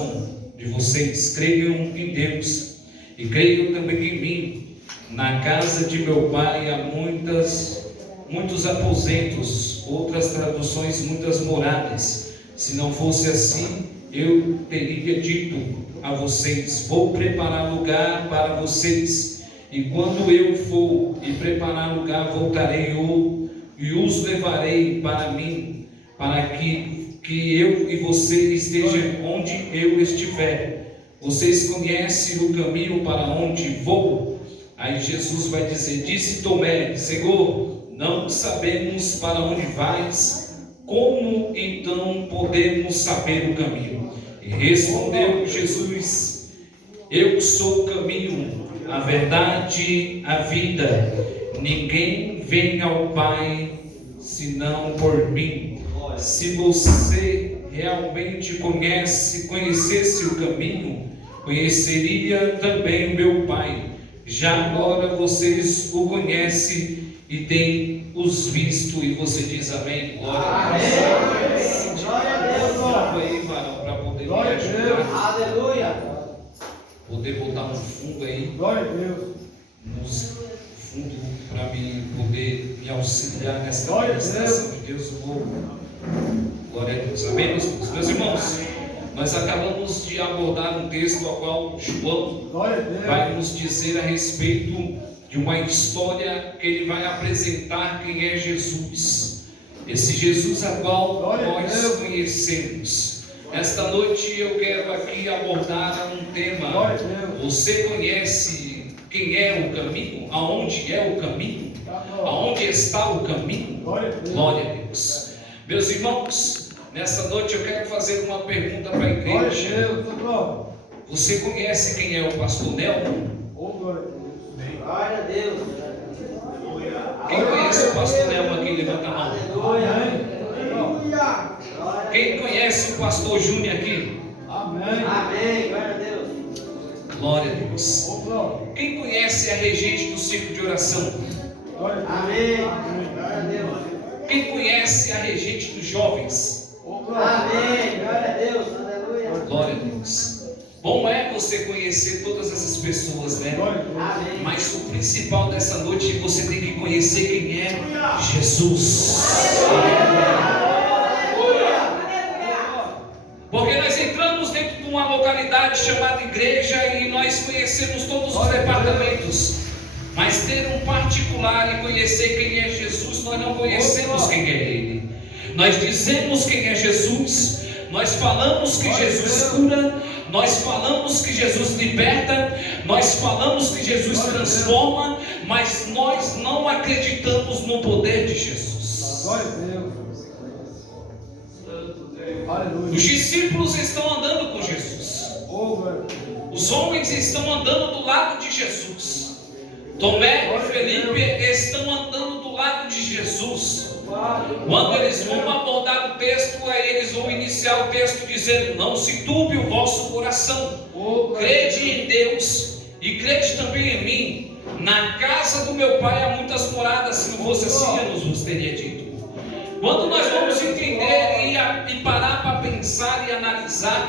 de vocês, creiam em Deus e creiam também em mim. Na casa de meu pai há muitos aposentos, outras traduções, muitas moradas. Se não fosse assim, eu teria dito a vocês: vou preparar lugar para vocês, e quando eu for e preparar lugar, voltarei e os levarei para mim, para que eu e você estejam onde eu estiver. Vocês conhecem o caminho para onde vou? Aí Jesus vai dizer: disse Tomé: Senhor, não sabemos para onde vais, como então podemos saber o caminho? E respondeu Jesus: eu sou o caminho, a verdade, a vida. Ninguém vem ao Pai senão por mim. Se você realmente conhecesse o caminho, conheceria também o meu Pai. Já agora vocês o conhecem e têm os visto. E você diz amém? Glória a Deus. Glória a Deus. Aí, para poder me ajudar. Aleluia. Poder botar no fundo aí. Glória a Deus. No fundo, para poder me auxiliar nessa ministração de Deus. Glória a Deus. Amém, meus irmãos? Nós acabamos de abordar um texto ao qual João vai nos dizer a respeito de uma história que ele vai apresentar quem é Jesus. Esse Jesus a qual nós conhecemos. Esta noite eu quero aqui abordar um tema. Você conhece quem é o caminho? Aonde é o caminho? Aonde está o caminho? Glória a Deus. Meus irmãos, nessa noite eu quero fazer uma pergunta para a igreja. Você conhece quem é o pastor Nelson? Glória a Deus. Quem conhece o pastor Nelson aqui? Levanta a mão. Quem conhece o pastor Júnior aqui? Amém. Amém. Glória a Deus. Glória a Deus. Quem conhece a regente do círculo de oração? Amém. Glória a Deus. Quem conhece a regente dos jovens? Amém. Glória a Deus. Aleluia. Glória a Deus. Bom é você conhecer todas essas pessoas, né? Amém. Mas o principal dessa noite, você tem que conhecer quem é Jesus. Porque nós entramos dentro de uma localidade chamada igreja e nós conhecemos todos os departamentos. Mas ter um particular e conhecer quem é Jesus, nós não conhecemos quem é Ele. Nós dizemos quem é Jesus, nós falamos que Jesus cura, nós falamos que Jesus liberta, nós falamos que Jesus transforma, mas nós não acreditamos no poder de Jesus. Os discípulos estão andando com Jesus, os homens estão andando do lado de Jesus. Tomé e Felipe estão andando do lado de Jesus. Quando eles vão abordar o texto, aí eles vão iniciar o texto dizendo: não se turbe o vosso coração, crede em Deus e crede também em mim. Na casa do meu pai há muitas moradas, se não fosse assim eu não vos teria dito. Quando nós vamos entender e parar para pensar e analisar,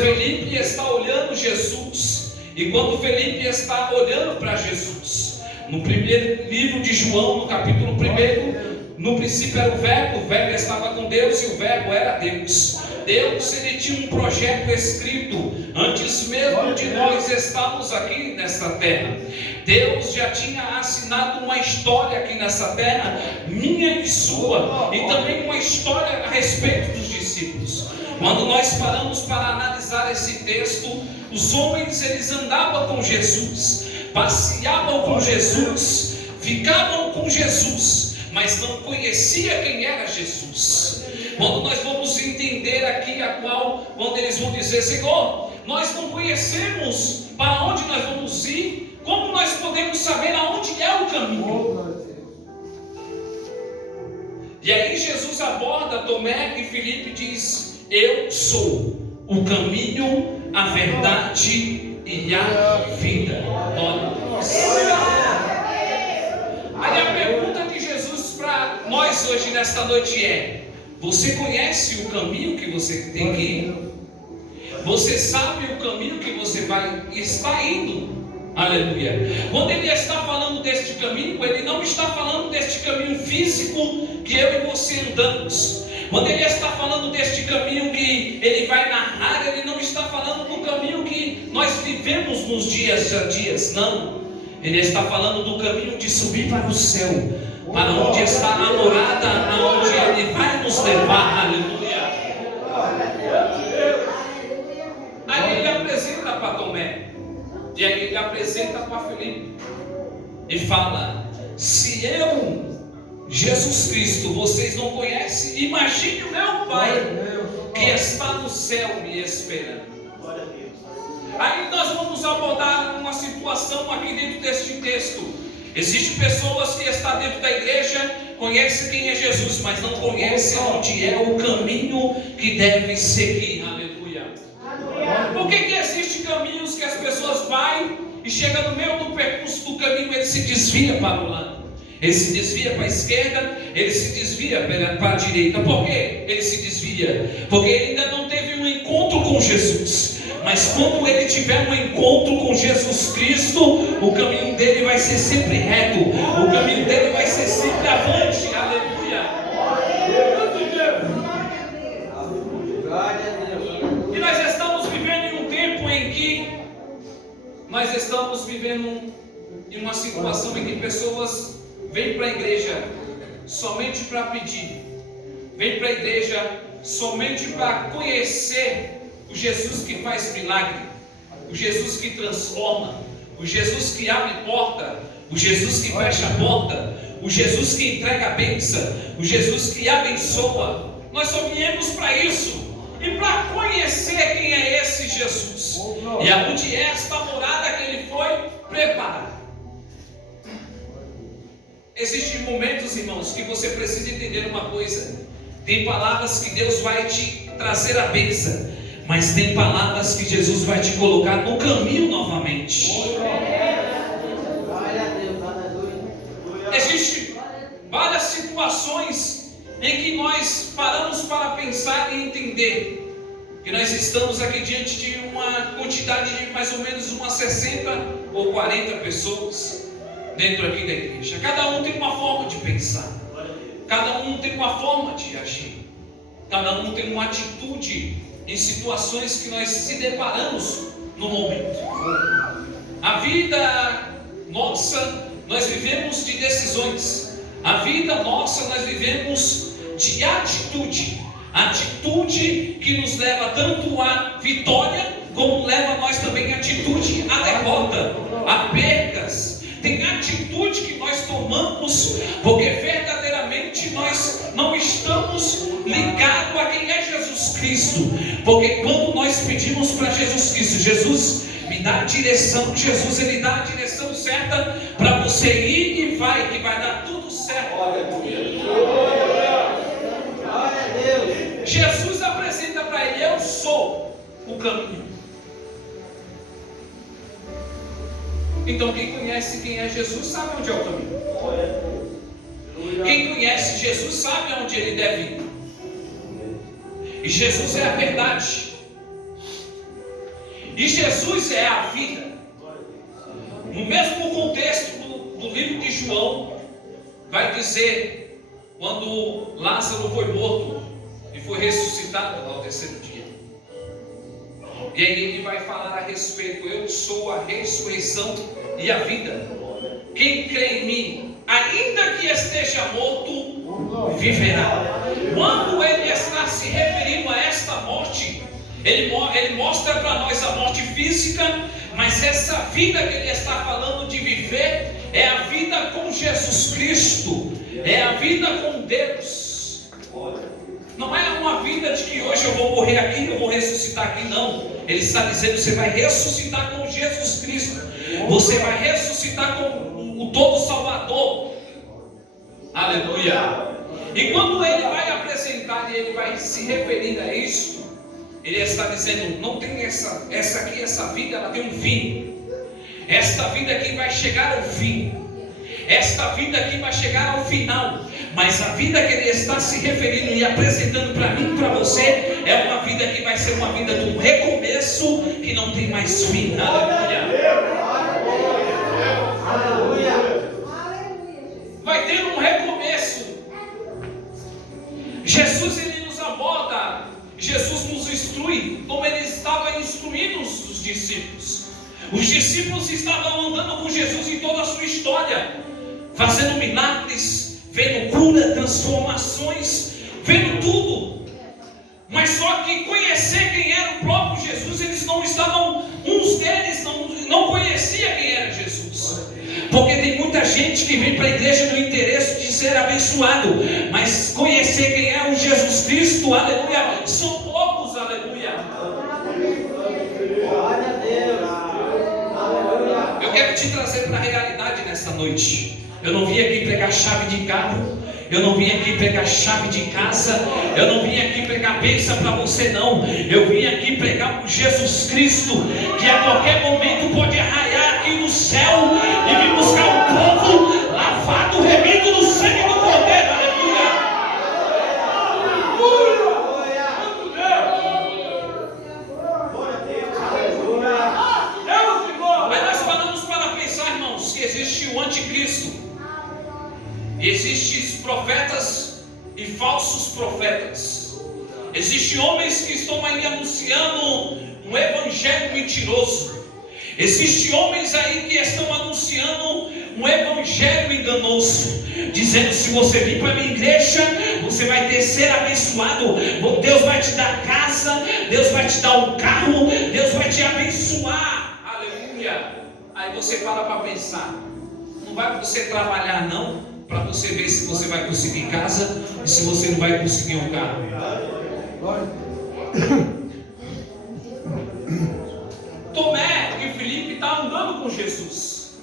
Felipe está olhando Jesus. E quando Felipe está olhando para Jesus, no primeiro livro de João, no capítulo 1, no princípio era o verbo estava com Deus e o verbo era Deus. Deus, ele tinha um projeto escrito antes mesmo de nós estarmos aqui nessa terra. Deus já tinha assinado uma história aqui nessa terra, minha e sua, e também uma história a respeito dos discípulos. Quando nós paramos para analisar esse texto, os homens eles andavam com Jesus, passeavam com Jesus, ficavam com Jesus, mas não conhecia quem era Jesus. Quando nós vamos entender aqui quando eles vão dizer: Senhor, nós não conhecemos para onde nós vamos ir, como nós podemos saber aonde é o caminho? E aí Jesus aborda Tomé e Filipe e diz: eu sou o caminho, a verdade e a vida. Aí a pergunta de Jesus para nós hoje nesta noite é: você conhece o caminho que você tem que ir? Você sabe o caminho que você está indo. Aleluia. Quando ele está falando deste caminho, ele não está falando deste caminho físico que eu e você andamos. Quando ele está falando deste caminho que ele vai narrar, ele não está falando do caminho que nós vivemos nos dias a dias, não. Ele está falando do caminho de subir para o céu, para onde está a morada, aonde ele vai nos levar. Aleluia. Aí ele apresenta para Tomé, e aí ele apresenta para Filipe, e fala: se eu, Jesus Cristo, vocês não conhecem, imagine o meu Pai que está no céu me esperando. Aí nós vamos abordar uma situação aqui dentro deste texto. Existem pessoas que estão dentro da igreja, conhecem quem é Jesus, mas não conhecem onde é o caminho que deve seguir. Aleluia. Por que existem caminhos que as pessoas vão e chegam no meio do percurso do caminho, ele se desvia para o lado, ele se desvia para a esquerda, ele se desvia para a direita? Por que ele se desvia? Porque ele ainda não teve um encontro com Jesus. Mas quando ele tiver um encontro com Jesus Cristo, o caminho dele vai ser sempre reto, o caminho dele vai ser sempre avante. Aleluia. E nós estamos vivendo em um tempo em que nós estamos vivendo em uma situação em que pessoas vêm para a igreja somente para pedir, vêm para a igreja somente para conhecer o Jesus que faz milagre, o Jesus que transforma, o Jesus que abre porta, o Jesus que fecha a porta, o Jesus que entrega a bênção, o Jesus que abençoa. Nós só viemos para isso e para conhecer quem é esse Jesus e aonde é esta morada que ele foi preparado. Existem momentos, irmãos, que você precisa entender uma coisa: tem palavras que Deus vai te trazer a bênção, mas tem palavras que Jesus vai te colocar no caminho novamente. Existem várias situações em que nós paramos para pensar e entender que nós estamos aqui diante de uma quantidade de mais ou menos umas 60 ou 40 pessoas dentro aqui da igreja. Cada um tem uma forma de pensar, cada um tem uma forma de agir, cada um tem uma atitude em situações que nós se deparamos no momento. A vida nossa, nós vivemos de decisões. A vida nossa, nós vivemos de atitude. Atitude que nos leva tanto à vitória, como leva nós também à atitude à derrota, a percas. Tem atitude que nós tomamos porque verdadeiramente nós não estamos ligados a quem é Jesus Cristo. Porque quando nós pedimos para Jesus Cristo: Jesus, me dá a direção, Jesus, ele dá a direção certa para você ir e vai, que vai dar tudo certo. Jesus apresenta para ele: eu sou o caminho. Então quem conhece quem é Jesus sabe onde é o caminho. Quem conhece Jesus sabe aonde ele deve ir. E Jesus é a verdade. E Jesus é a vida. No mesmo contexto do livro de João, vai dizer quando Lázaro foi morto e foi ressuscitado ao terceiro dia. E aí ele vai falar a respeito: eu sou a ressurreição e a vida. Quem crê em mim, ainda que esteja morto, viverá. Quando ele está se referindo a esta morte, ele mostra para nós a morte física, mas essa vida que ele está falando de viver é a vida com Jesus Cristo, é a vida com Deus. Não é uma vida de que hoje eu vou morrer aqui, eu vou ressuscitar aqui, não. Ele está dizendo: você vai ressuscitar com Jesus Cristo, você vai ressuscitar com o todo Salvador. Aleluia. E quando ele vai apresentar e ele vai se referir a isso, ele está dizendo: não tem essa vida, ela tem um fim. Esta vida aqui vai chegar ao fim. esta vida aqui vai chegar ao final, mas a vida que Ele está se referindo e apresentando para mim e para você é uma vida que vai ser uma vida de um recomeço que não tem mais fim. Aleluia. Vai ter um recomeço. Jesus, Ele nos aborda, Jesus nos instrui, como Ele estava instruindo os discípulos. Os discípulos estavam andando com Jesus em toda a sua história, fazendo milagres, vendo cura, transformações, vendo tudo. Mas só que conhecer quem era o próprio Jesus, eles não estavam, uns deles não conhecia quem era Jesus. Porque tem muita gente que vem para a igreja no interesse de ser abençoado, mas conhecer quem é o Jesus Cristo, aleluia, são poucos, aleluia. Glória a Deus. Aleluia. Eu quero te trazer para a realidade nesta noite. Eu não vim aqui pregar chave de carro, eu não vim aqui pregar chave de casa, eu não vim aqui pregar bênção para você, não. Eu vim aqui pregar por Jesus Cristo, que a qualquer momento pode arraiar aqui no céu e vir buscar um povo lavado, remido no sangue do Cordeiro, aleluia. Mas nós paramos para pensar, irmãos, que existe o anticristo. Existem profetas e falsos profetas. Existem homens que estão aí anunciando um evangelho mentiroso. Existem homens aí que estão anunciando um evangelho enganoso, dizendo: se você vir para a minha igreja, você vai ser abençoado. Deus vai te dar casa, Deus vai te dar um carro, Deus vai te abençoar. Aleluia. Aí você para pensar. Não vai você trabalhar não, para você ver se você vai conseguir casa e se você não vai conseguir um carro. Tomé e Filipe estão andando com Jesus.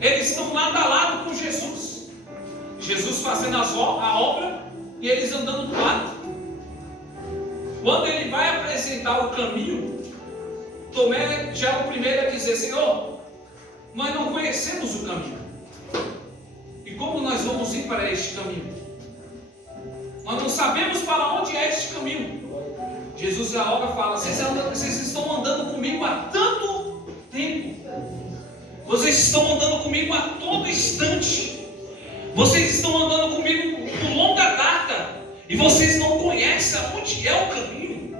Eles estão lado a lado com Jesus. Jesus fazendo a obra e eles andando do lado. Quando ele vai apresentar o caminho, Tomé já é o primeiro a dizer: Senhor, nós não conhecemos o caminho. E como nós vamos ir para este caminho? Nós não sabemos para onde é este caminho. Jesus na hora fala: vocês estão andando comigo há tanto tempo. Vocês estão andando comigo a todo instante. Vocês estão andando comigo por longa data. E vocês não conhecem aonde é o caminho.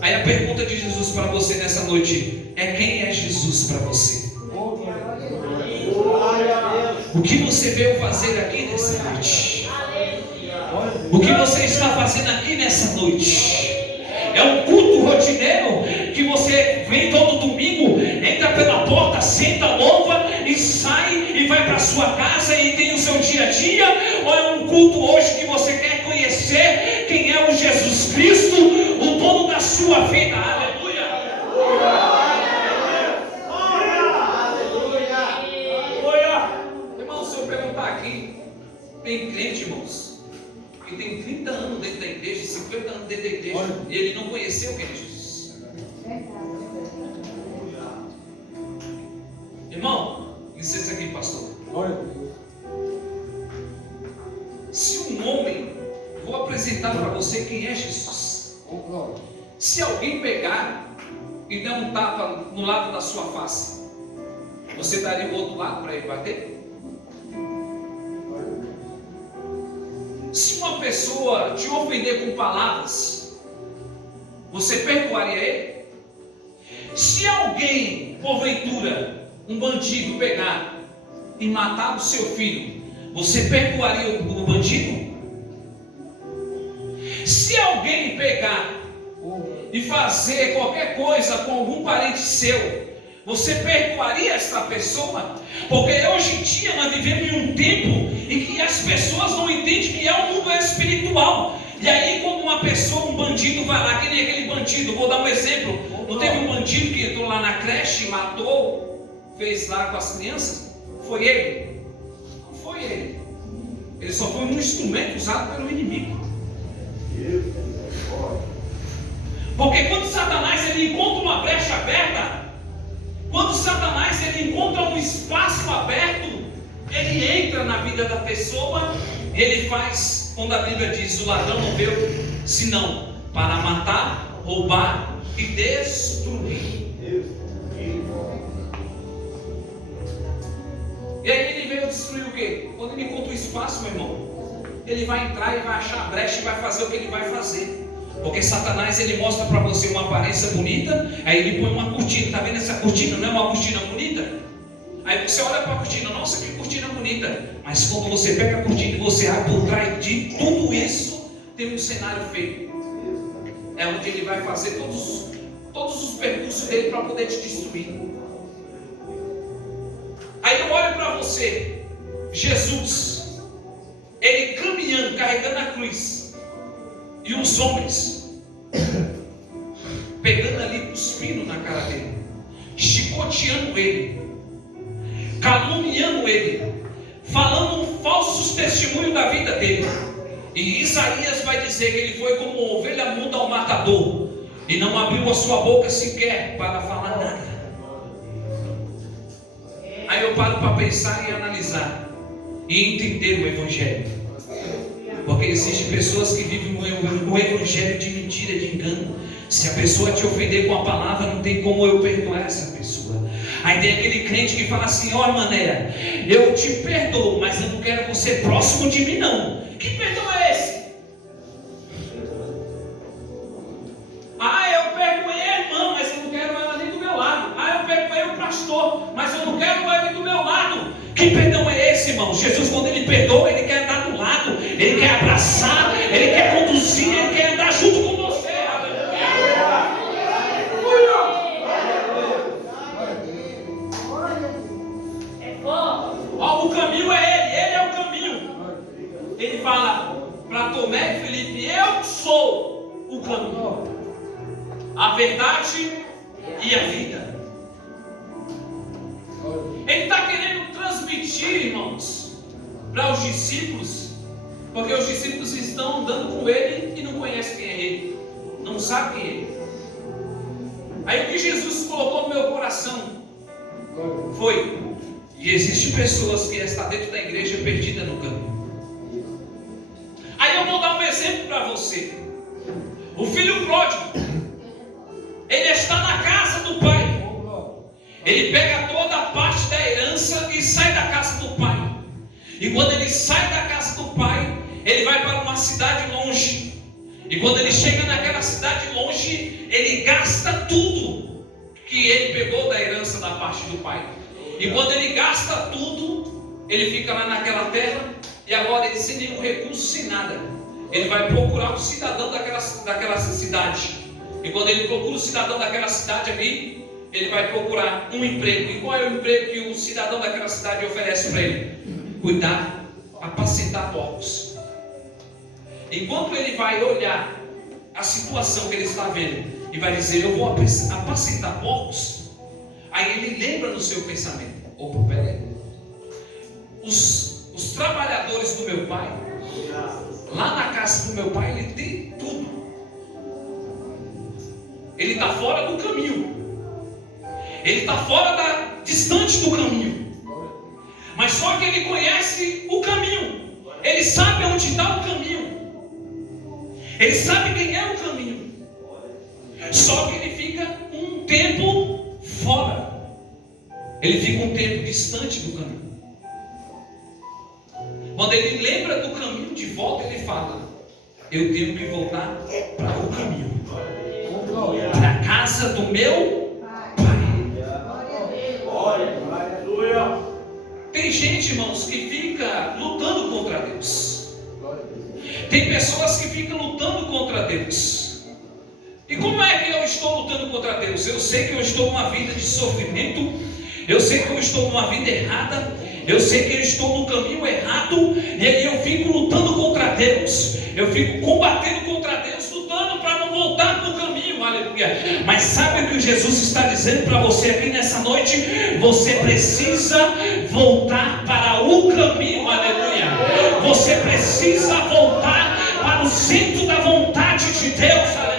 Aí a pergunta de Jesus para você nessa noite é: quem é Jesus para você? O que você veio fazer aqui nessa noite? O que você está fazendo aqui nessa noite? É um culto rotineiro que você vem todo domingo, entra pela porta, senta, louva e sai e vai para sua casa e tem o seu dia a dia? Ou é um culto hoje que você quer conhecer quem é o Jesus Cristo, o dono da sua vida? Aleluia! Tem crente, irmãos, que tem 30 anos dentro da igreja, 50 anos dentro da igreja, e ele não conheceu quem é Jesus. Irmão, licença aqui, pastor. Se um homem, vou apresentar para você quem é Jesus. Se alguém pegar e der um tapa no lado da sua face, você daria o outro lado para ele bater? Se uma pessoa te ofender com palavras, você perdoaria ele? Se alguém, porventura, um bandido pegar e matar o seu filho, você perdoaria o bandido? Se alguém pegar e fazer qualquer coisa com algum parente seu, você perdoaria essa pessoa? Porque hoje em dia nós vivemos em um tempo em que as pessoas não entendem que é um mundo espiritual. E aí quando uma pessoa, um bandido vai lá, que nem aquele bandido, vou dar um exemplo. Não teve um bandido que entrou lá na creche, matou, fez lá com as crianças? Foi ele? Não foi ele. Ele só foi um instrumento usado pelo inimigo. Porque quando Satanás ele encontra uma brecha aberta, Quando Satanás ele encontra um espaço aberto, ele entra na vida da pessoa e ele faz, quando a Bíblia diz, o ladrão não veio senão para matar, roubar e destruir. E aí ele veio destruir o quê? Quando ele encontra o espaço, meu irmão, ele vai entrar e vai achar a brecha e vai fazer o que ele vai fazer. Porque Satanás ele mostra para você uma aparência bonita, aí ele põe uma cortina. Está vendo essa cortina? Não é uma cortina bonita? Aí você olha para a cortina, nossa, que cortina bonita. Mas quando você pega a cortina e você abre por trás de tudo isso, tem um cenário feio. É onde ele vai fazer todos os percursos dele para poder te destruir. Aí eu olho para você, Jesus, ele caminhando, carregando a cruz. E os homens pegando ali, cuspindo na cara dele, chicoteando ele, caluniando ele, falando falsos testemunhos da vida dele. E Isaías vai dizer que ele foi como uma ovelha muda ao matador, e não abriu a sua boca sequer para falar nada. Aí eu paro para pensar e analisar e entender o Evangelho. Porque existem pessoas que vivem um evangelho de mentira, de engano. Se a pessoa te ofender com a palavra, não tem como eu perdoar essa pessoa. Aí tem aquele crente que fala assim: ó, mané, eu te perdoo, mas eu não quero você próximo de mim não. Que perdão é esse? Ah, eu perdoei a irmã, mas eu não quero ela nem do meu lado. Ah, eu perdoei o pastor, mas eu não quero ele do meu lado. Que perdão é esse, irmão? Jesus, quando ele perdoa, ele quer andar do lado, ele quer abraçar, ele quer conduzir, ele quer andar junto com você. Ó, o caminho é ele é o caminho. Ele fala para Tomé e Felipe: eu sou o caminho, a verdade e a vida. Ele está querendo transmitir, irmãos, para os discípulos, porque os discípulos estão andando com ele e não conhecem quem é ele, não sabem quem é ele. Aí o que Jesus colocou no meu coração foi: e existem pessoas que estão dentro da igreja perdida no caminho. Aí eu vou dar um exemplo para você. O filho pródigo, ele está na casa do pai. Ele pega toda a parte da herança e sai da casa do pai. E quando ele sai da casa do pai, ele vai para uma cidade longe. E quando ele chega naquela cidade longe, ele gasta tudo que ele pegou da herança da parte do pai. E quando ele gasta tudo, ele fica lá naquela terra. E agora ele sem nenhum recurso, sem nada, ele vai procurar um cidadão daquela cidade. E quando ele procura o cidadão daquela cidade ali, ele vai procurar um emprego. E qual é o emprego que o cidadão daquela cidade oferece para ele? Cuidar, apacentar porcos. Enquanto ele vai olhar a situação que ele está vendo e vai dizer: eu vou apacentar porcos, aí ele lembra no seu pensamento: opa, peraí, os trabalhadores do meu pai, lá na casa do meu pai, ele tem tudo. Ele está fora do caminho. Ele está fora distante do caminho. Mas só que ele conhece o caminho. Ele sabe onde está o caminho. Ele sabe quem é o caminho. Só que ele fica um tempo fora. Ele fica um tempo distante do caminho. Quando ele lembra do caminho de volta, ele fala: eu tenho que voltar para o caminho, para a casa do meu pai. Tem gente, irmãos, que fica lutando contra Deus. Tem pessoas que ficam lutando contra Deus. E como é que eu estou lutando contra Deus? Eu sei que eu estou numa vida de sofrimento. Eu sei que eu estou numa vida errada. Eu sei que eu estou no caminho errado. E aí eu fico lutando contra Deus. Eu fico combatendo contra Deus, lutando para não voltar para o caminho. Aleluia. Mas sabe o que Jesus está dizendo para você aqui nessa noite? Você precisa voltar para o caminho. Aleluia. Você precisa voltar para o centro da vontade de Deus. Aleluia.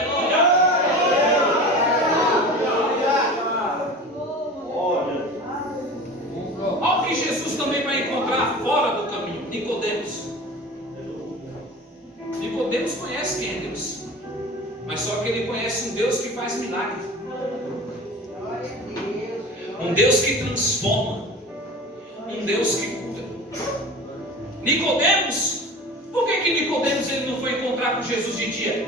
faz milagre, um Deus que transforma, um Deus que cura. Nicodemos, por que Nicodemos ele não foi encontrar com Jesus de dia?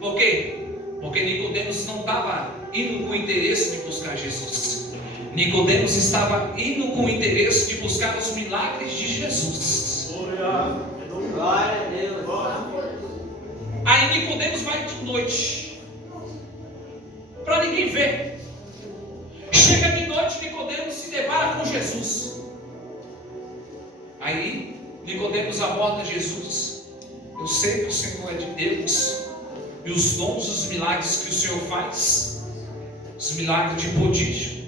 Por quê? Porque Nicodemos não estava indo com o interesse de buscar Jesus. Nicodemos estava indo com o interesse de buscar os milagres de Jesus. Glória a Deus. Aí Nicodemos vai de noite, para ninguém ver. Chega de noite, Nicodemos se depara com Jesus. Aí Nicodemos aborda Jesus. Eu sei que o Senhor é de Deus, e os dons, os milagres que o Senhor faz, os milagres de prodígio.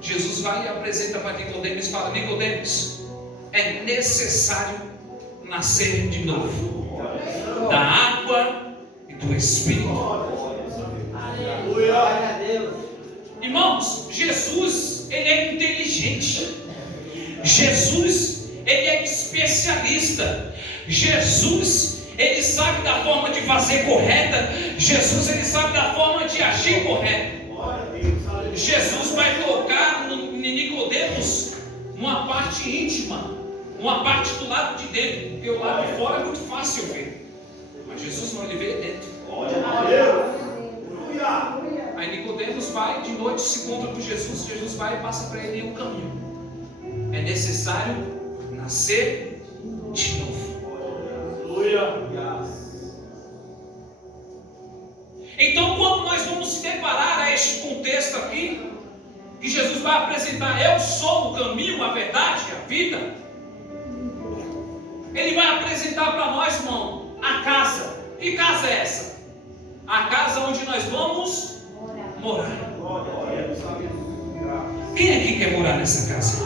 Jesus vai e apresenta para Nicodemos e fala: Nicodemos, é necessário nascer de novo, da água e do Espírito. Glória a Deus. Irmãos, Jesus, ele é inteligente. Jesus, ele é especialista. Jesus, ele sabe da forma de fazer correta. Jesus, ele sabe da forma de agir correta. Jesus vai colocar em Nicodemos uma parte íntima, uma parte do lado de dentro, porque o lado de fora é muito fácil ver, mas Jesus não, ele vê dentro. Aí Nicodemos vai de noite, se encontra com Jesus. Jesus vai e passa para ele um caminho. É necessário nascer de novo. Então, quando nós vamos se deparar a este contexto aqui, que Jesus vai apresentar: eu sou o caminho, a verdade e a vida. Ele vai apresentar para nós, irmão, a casa. Que casa é essa? A casa onde nós vamos morar. Quem aqui quer morar nessa casa?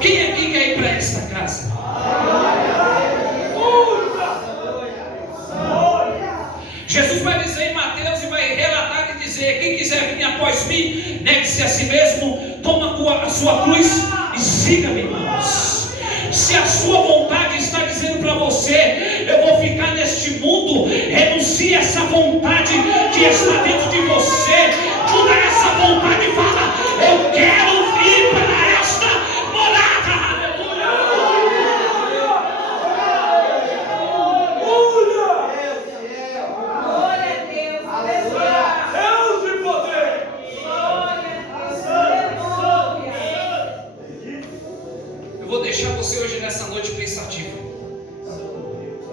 Quem aqui quer ir para esta casa? Jesus vai dizer em Mateus e vai relatar e dizer: quem quiser vir após mim, negue-se a si mesmo, toma a sua cruz e siga-me, irmãos. Se a sua vontade está dizendo para você: eu vou ficar neste mundo, renuncie a essa vontade que está dentro de você, muda essa vontade e fala: eu quero vir para esta morada. Vou deixar você hoje nessa noite pensativa,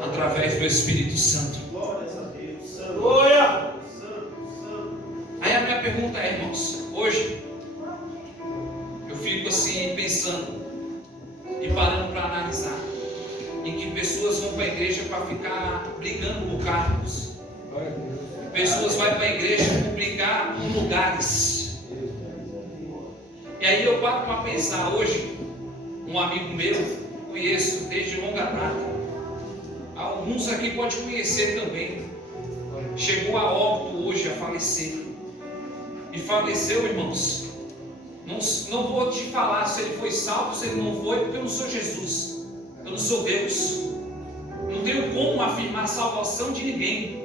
através do Espírito Santo. Aí a minha pergunta é, irmãos, hoje eu fico assim pensando e parando para analisar em que pessoas vão para a igreja para ficar brigando por cargos, pessoas vão para a igreja para brigar por lugares. E aí eu paro para pensar hoje. Um amigo meu, conheço desde longa data, alguns aqui podem conhecer também, chegou a óbito hoje, a falecer, e faleceu, irmãos. Não vou te falar se ele foi salvo, se ele não foi, porque eu não sou Jesus, eu não sou Deus, não tenho como afirmar a salvação de ninguém,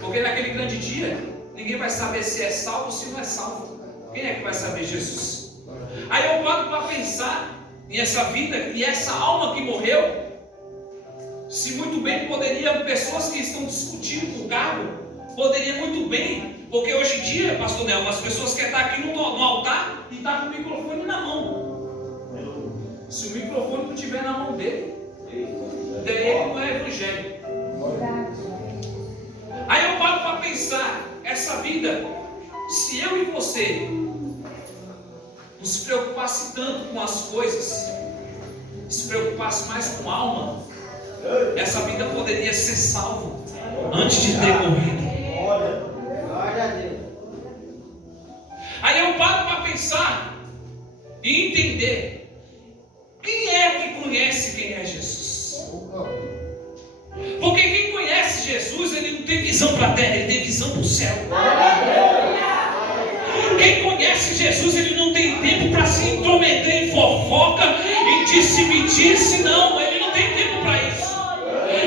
porque naquele grande dia, ninguém vai saber se é salvo ou se não é salvo. Quem é que vai saber? Jesus. Aí eu paro para pensar e essa vida, e essa alma que morreu, se muito bem poderiam, pessoas que estão discutindo o cargo, poderiam muito bem, porque hoje em dia, pastor Nelson, as pessoas querem estar aqui no altar e estar com o microfone na mão. Se o microfone não estiver na mão dele, daí não é evangelho. Aí eu paro para pensar, essa vida, se eu e você não se preocupasse tanto com as coisas, se preocupasse mais com a alma, essa vida poderia ser salva antes de ter morrido. Aí eu paro para pensar e entender: quem é que conhece quem é Jesus? Porque quem conhece Jesus, ele não tem visão para a terra, ele tem visão para o céu. Quem conhece Jesus, ele não tem tempo para se intrometer em fofoca, em disse-me-disse, não, ele não tem tempo para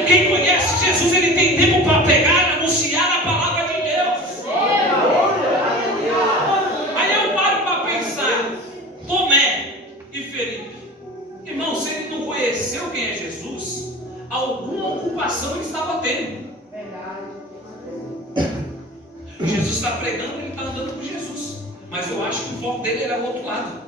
Quem conhece Jesus, ele tem tempo para pregar, anunciar a palavra de Deus. Aí eu paro para pensar, Tomé e Felipe, irmão, se ele não conheceu quem é Jesus, alguma ocupação ele estava tendo. Jesus está pregando, ele está andando com Jesus, mas eu acho que o foco dele era o outro lado.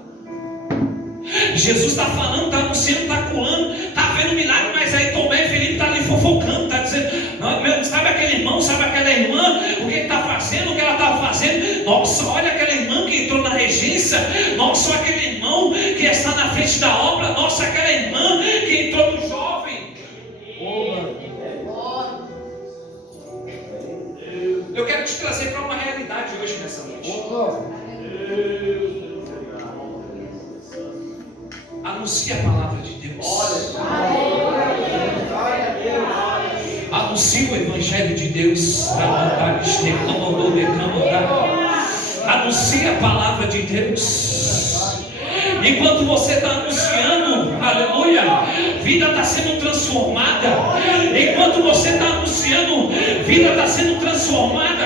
Jesus está falando, está anunciando, está curando, está vendo milagre, mas aí Tomé e Felipe estão ali fofocando, está dizendo, não, meu, sabe aquele irmão, sabe aquela irmã, o que ele está fazendo, o que ela estava fazendo? Nossa, olha aquela irmã que entrou na regência, nossa, aquele irmão que está na frente da obra, nossa, aquela irmã que entrou no jovem. Eu quero te trazer para uma realidade hoje nessa noite. Anuncie a palavra de Deus. Anuncie o Evangelho de Deus. Anuncie a palavra de Deus. Enquanto você está anunciando, aleluia, vida está sendo transformada. Enquanto você está anunciando, vida está sendo transformada.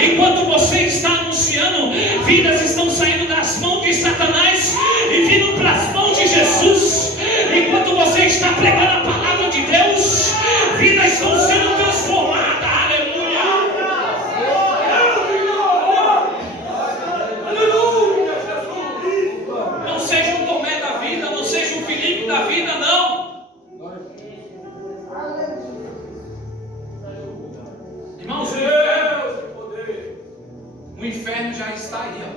Enquanto você está anunciando, vidas estão saindo das mãos de Satanás e vindo para as mãos de Jesus. Enquanto você está pregando a palavra de Deus, vidas estão sendo transformadas. Aleluia. Não seja um Tomé da vida, não seja um Felipe da vida, não. Irmãos, o inferno já está aí, ó.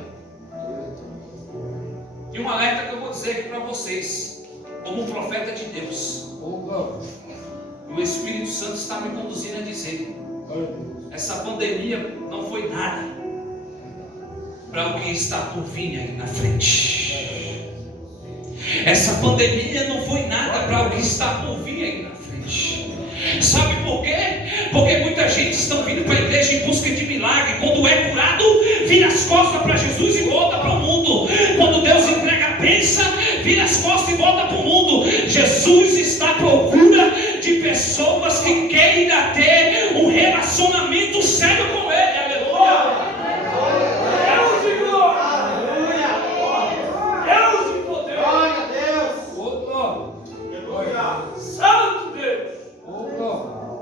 E um alerta que eu vou dizer aqui para vocês, como um profeta de Deus. O Espírito Santo está me conduzindo a dizer: essa pandemia não foi nada para o que está por vir aí na frente. Essa pandemia não foi nada para o que está por vir aí na frente. Sabe por quê? Porque muita gente está vindo para a igreja em busca de milagre. Quando é curado, vira as costas para Jesus e volta para o mundo. Quando Deus entrega a bênção, vira as costas e volta para o mundo. Jesus está à procura de pessoas que queiram ter um relacionamento sério com Ele. Aleluia.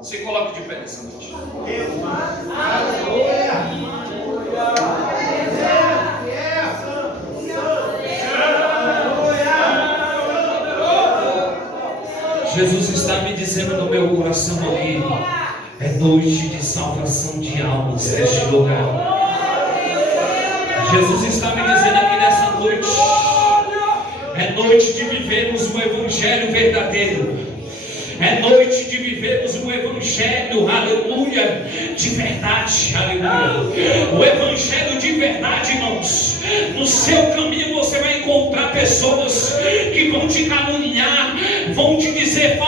Se coloque de pé nessa noite. Jesus está me dizendo no meu coração ali: é noite de salvação de almas neste lugar. Jesus está me dizendo aqui nessa noite: é noite de vivermos o Evangelho verdadeiro. É noite de vivermos o Evangelho, aleluia, de verdade, aleluia. O Evangelho de verdade, irmãos. No seu caminho você vai encontrar pessoas que vão te caluniar, vão te dizer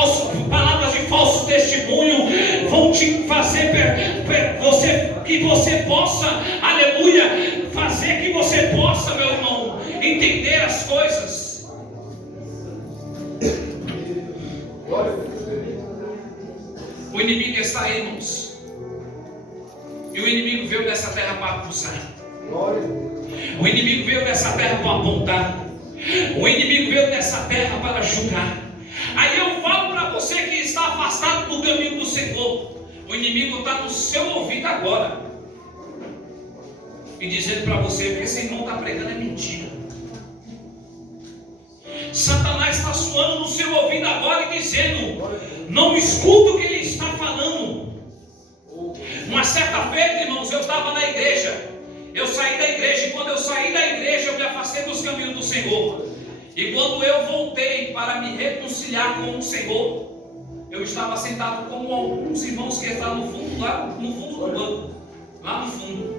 palavras de falso testemunho, vão te fazer que você possa, aleluia, fazer que você possa, meu irmão, entender as coisas. O inimigo está aí, irmãos. E o inimigo veio dessa terra para acusar. O inimigo veio dessa terra para apontar. O inimigo veio dessa terra para julgar. Aí eu falo para você que está afastado do caminho do Senhor. O inimigo está no seu ouvido agora, e dizendo para você: o que esse irmão está pregando é mentira. Satanás está suando no seu ouvido agora e dizendo: não escuta o que ele está falando. Uma certa vez, irmãos, eu estava na igreja. Eu saí da igreja, e quando eu saí da igreja, eu me afastei dos caminhos do Senhor. E quando eu voltei para me reconciliar com o Senhor, eu estava sentado com alguns irmãos que estavam no fundo, lá no fundo do banco, lá no fundo.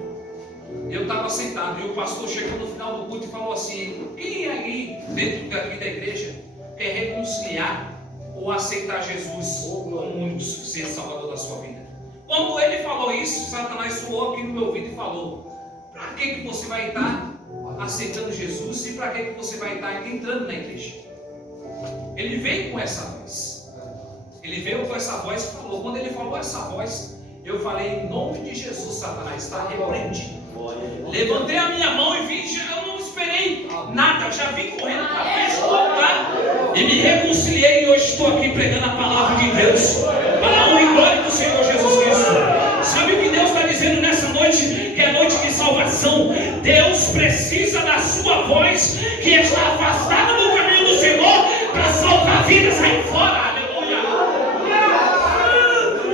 Eu estava sentado, e o pastor chegou no final do culto e falou assim: quem aí dentro daqui da igreja quer reconciliar ou aceitar Jesus como único ser salvador da sua vida? Quando ele falou isso, Satanás soou aqui no meu ouvido e falou: para que você vai estar aceitando Jesus e para que você vai estar entrando na igreja? Ele veio com essa voz. Ele veio com essa voz e falou. Quando ele falou essa voz, eu falei, em nome de Jesus, Satanás, está repreendido. Levantei a minha mão e vi, eu não esperei nada, já vim correndo para frente do altar e me reconciliei, e hoje estou aqui pregando a palavra de Deus para a honra e glória do Senhor Jesus Cristo. Sabe o que Deus está dizendo nessa noite? Que é noite de salvação. Deus precisa da sua voz, que está afastada do caminho do Senhor, para salvar vidas aí fora. Aleluia.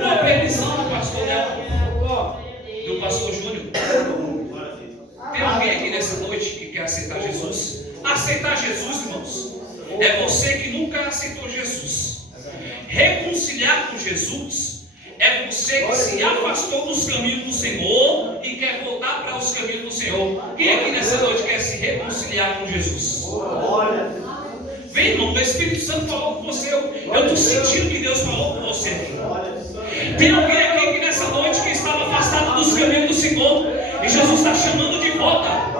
Uma previsão do pastor Léo, do pastor Júnior. Tem alguém aqui nessa noite que quer aceitar Jesus? Aceitar Jesus, irmãos, é você que nunca aceitou Jesus. Reconciliar com Jesus é você que se afastou dos caminhos do Senhor e quer voltar para os caminhos do Senhor. Quem aqui nessa noite quer se reconciliar com Jesus? Vem, irmão, o Espírito Santo falou com você. Eu estou sentindo que Deus falou com você. Tem alguém aqui que nessa noite que estava afastado dos caminhos do Senhor e Jesus está chamando de volta.